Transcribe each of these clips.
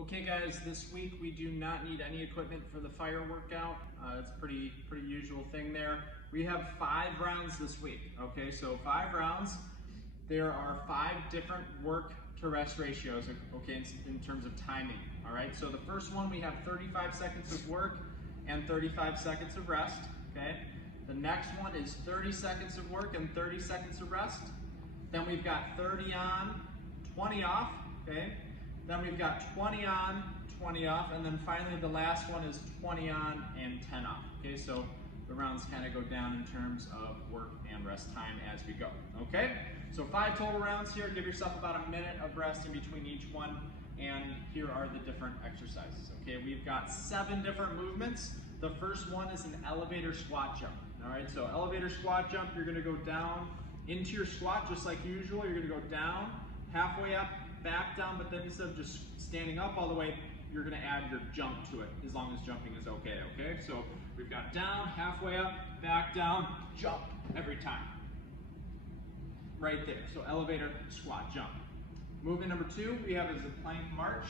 Okay guys, this week we do not need any equipment for the fire workout. It's a pretty usual thing there. We have 5 rounds this week, okay? So 5 rounds. There are 5 different work to rest ratios, okay, in terms of timing, all right? So the first one, we have 35 seconds of work and 35 seconds of rest, okay? The next one is 30 seconds of work and 30 seconds of rest. Then we've got 30 on, 20 off, okay? Then we've got 20 on, 20 off, and then finally the last one is 20 on and 10 off. Okay, so the rounds kind of go down in terms of work and rest time as we go. Okay, so 5 total rounds here. Give yourself about a minute of rest in between each one, and here are the different exercises. Okay, we've got 7 different movements. The first one is an elevator squat jump. All right, so elevator squat jump, you're gonna go down into your squat just like usual. You're gonna go down, halfway up, back down, but then instead of just standing up all the way, you're gonna add your jump to it, as long as jumping is okay, okay? So we've got down, halfway up, back down, jump every time. Right there, so elevator, squat, jump. Movement number 2 we have is a plank march.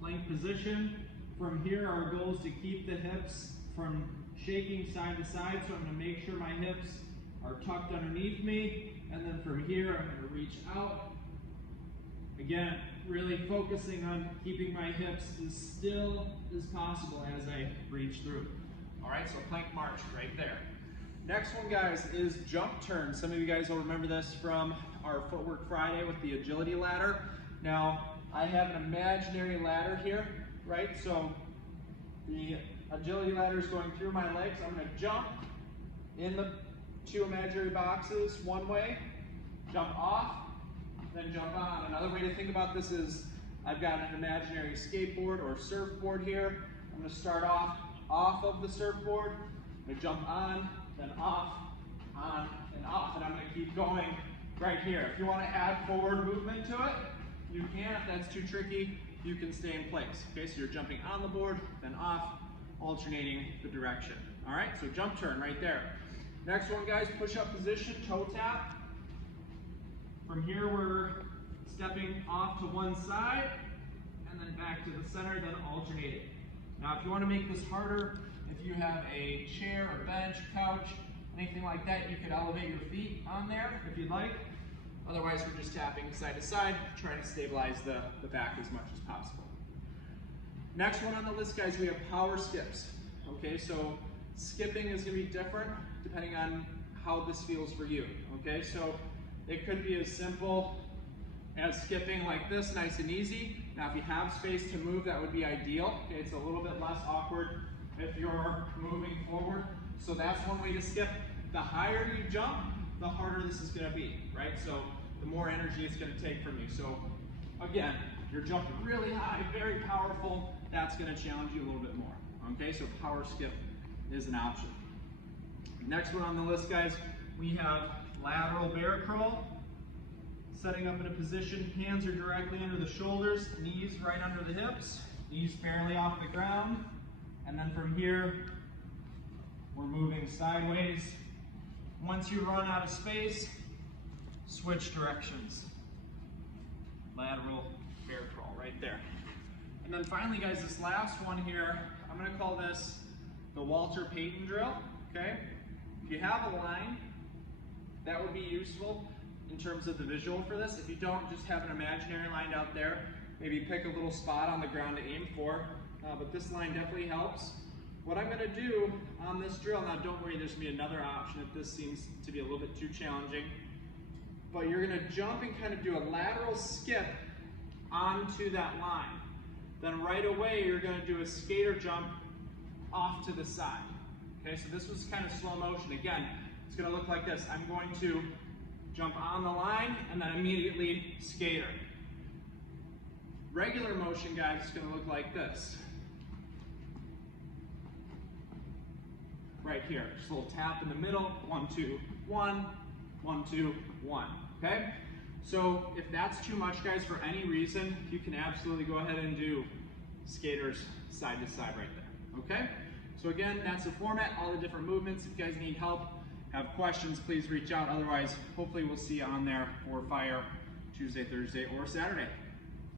Plank position. From here, our goal is to keep the hips from shaking side to side, so I'm gonna make sure my hips are tucked underneath me, and then from here, I'm gonna reach out. Again, really focusing on keeping my hips as still as possible as I reach through. All right, so plank march right there. Next one, guys, is jump turn. Some of you guys will remember this from our Footwork Friday with the agility ladder. Now, I have an imaginary ladder here, right? So the agility ladder is going through my legs. I'm gonna jump in the 2 imaginary boxes one way, jump off, then jump on. Another way to think about this is I've got an imaginary skateboard or surfboard here. I'm going to start off of the surfboard. I'm going to jump on, then off, on, and off, and I'm going to keep going right here. If you want to add forward movement to it, you can. If that's too tricky, you can stay in place. Okay, so you're jumping on the board, then off, alternating the direction. All right, so jump turn right there. Next one, guys, push-up position, toe tap. From here, we're stepping off to one side, and then back to the center, then alternating. Now, if you want to make this harder, if you have a chair, a bench, couch, anything like that, you could elevate your feet on there if you'd like. Otherwise, we're just tapping side to side, trying to stabilize the back as much as possible. Next one on the list, guys, we have power skips. Okay, so skipping is going to be different depending on how this feels for you. Okay, so it could be as simple as skipping like this, nice and easy. Now, if you have space to move, that would be ideal. Okay, it's a little bit less awkward if you're moving forward. So that's one way to skip. The higher you jump, the harder this is gonna be, right? So the more energy it's gonna take from you. So again, you're jumping really high, very powerful, that's gonna challenge you a little bit more. Okay, so power skip is an option. Next one on the list, guys, we have lateral bear crawl. Setting up in a position, hands are directly under the shoulders, knees right under the hips, knees barely off the ground. And then from here, we're moving sideways. Once you run out of space, switch directions. Lateral bear crawl right there. And then finally, guys, this last one here, I'm gonna call this the Walter Payton drill, okay? If you have a line, that would be useful in terms of the visual for this. If you don't, just have an imaginary line out there. Maybe pick a little spot on the ground to aim for, but this line definitely helps. What I'm gonna do on this drill, now don't worry, there's gonna be another option if this seems to be a little bit too challenging, but you're gonna jump and kind of do a lateral skip onto that line. Then right away, you're gonna do a skater jump off to the side. Okay, so this was kind of slow motion. Again, it's gonna look like this. I'm going to jump on the line and then immediately skater. Regular motion, guys, is gonna look like this. Right here, just a little tap in the middle, 1, 2, 1, 1, 2, 1, okay? So if that's too much, guys, for any reason, you can absolutely go ahead and do skaters side to side right there, okay? So again, that's the format, all the different movements. If you guys need help, have questions, please reach out. Otherwise, hopefully we'll see you on there for fire Tuesday, Thursday, or Saturday.